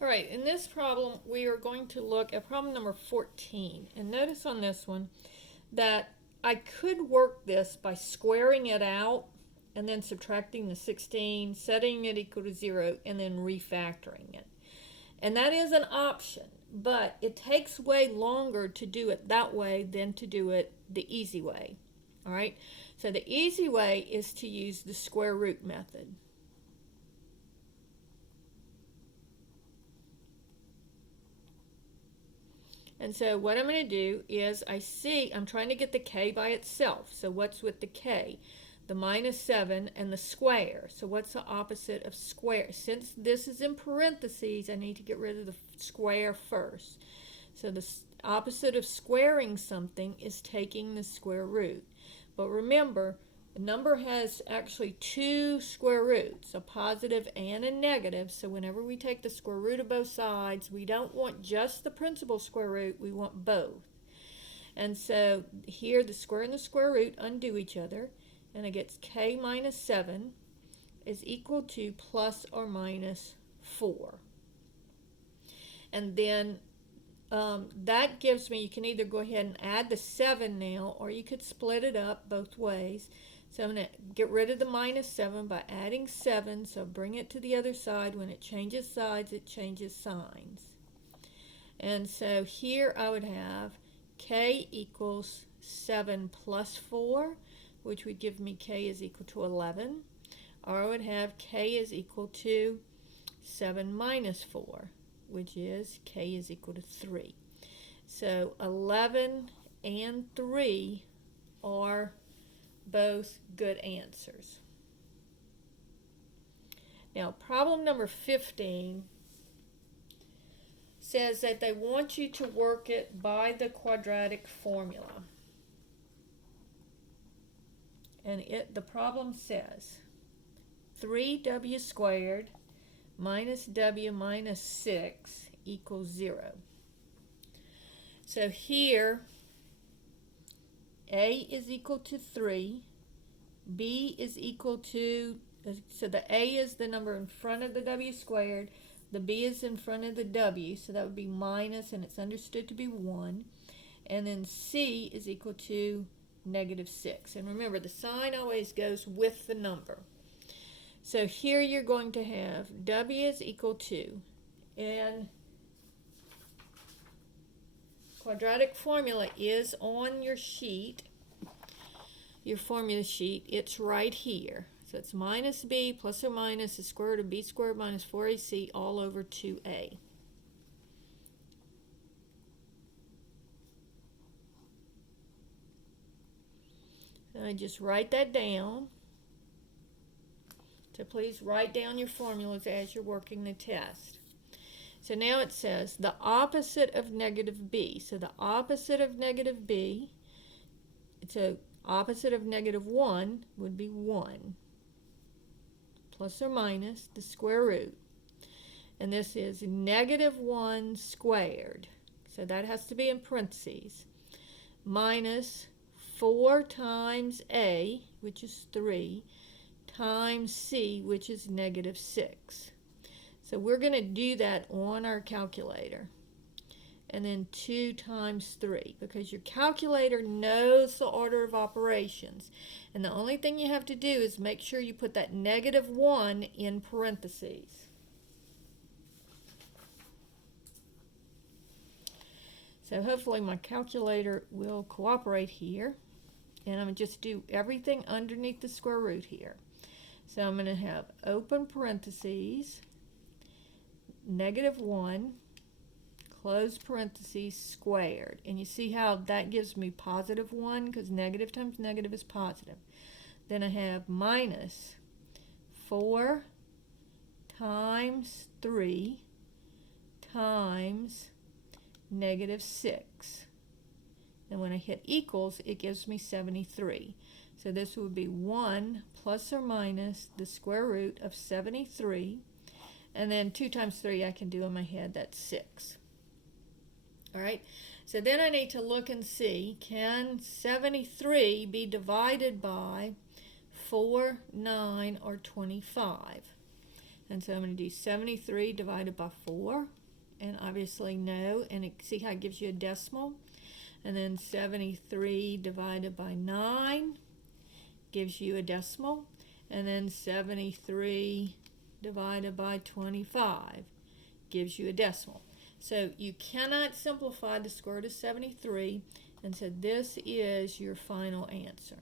All right, in this problem, we are going to look at problem number 14. And notice on this one that I could work this by squaring it out and then subtracting the 16, setting it equal to 0, and then refactoring it. And that is an option, but it takes way longer to do it that way than to do it the easy way. All right, so the easy way is to use the square root method. And so what I'm going to do is I'm trying to get the k by itself. So what's with the k? The minus 7 and the square. So what's the opposite of square? Since this is in parentheses, I need to get rid of the square first. So the opposite of squaring something is taking the square root. But remember, a number has actually two square roots, a positive and a negative. So whenever we take the square root of both sides, we don't want just the principal square root, we want both. And so here the square and the square root undo each other, and it gets k minus 7 is equal to plus or minus 4. And then that gives me, you can either go ahead and add the 7 now, or you could split it up both ways. So I'm going to get rid of the minus 7 by adding 7, so bring it to the other side. When it changes sides, it changes signs. And so here I would have k equals 7 plus 4, which would give me k is equal to 11. Or I would have k is equal to 7 minus 4, which is k is equal to 3. So 11 and 3 are both good answers. Now, problem number 15 says that they want you to work it by the quadratic formula. And the problem says 3w squared minus w minus 6 equals 0. So here, a is equal to 3, b is equal to, so the a is the number in front of the w squared, the b is in front of the w, so that would be minus, and it's understood to be 1, and then c is equal to negative 6. And remember, the sign always goes with the number. So here you're going to have w is equal to, and quadratic formula is on your sheet, your formula sheet. It's right here. So it's minus b plus or minus the square root of b squared minus 4ac all over 2a. So I just write that down. So please write down your formulas as you're working the test. So now it says the opposite of negative b. So the opposite of negative b, so opposite of negative 1 would be 1, plus or minus the square root. And this is negative 1 squared, so that has to be in parentheses, minus 4 times a, which is 3, times c, which is negative 6. So we're going to do that on our calculator. And then 2 times 3, because your calculator knows the order of operations. And the only thing you have to do is make sure you put that negative 1 in parentheses. So hopefully my calculator will cooperate here. And I'm going to just do everything underneath the square root here. So I'm going to have open parentheses, negative 1, close parentheses, squared. And you see how that gives me positive 1, because negative times negative is positive. Then I have minus 4 times 3 times negative 6. And when I hit equals, it gives me 73. So this would be 1 plus or minus the square root of 73. And then 2 times 3 I can do in my head, that's 6. All right, so then I need to look and see, can 73 be divided by 4, 9, or 25? And so I'm going to do 73 divided by 4, and obviously no, and see how it gives you a decimal. And then 73 divided by 9 gives you a decimal. And then 73 divided by 25 gives you a decimal. So you cannot simplify the square root of 73, and so this is your final answer.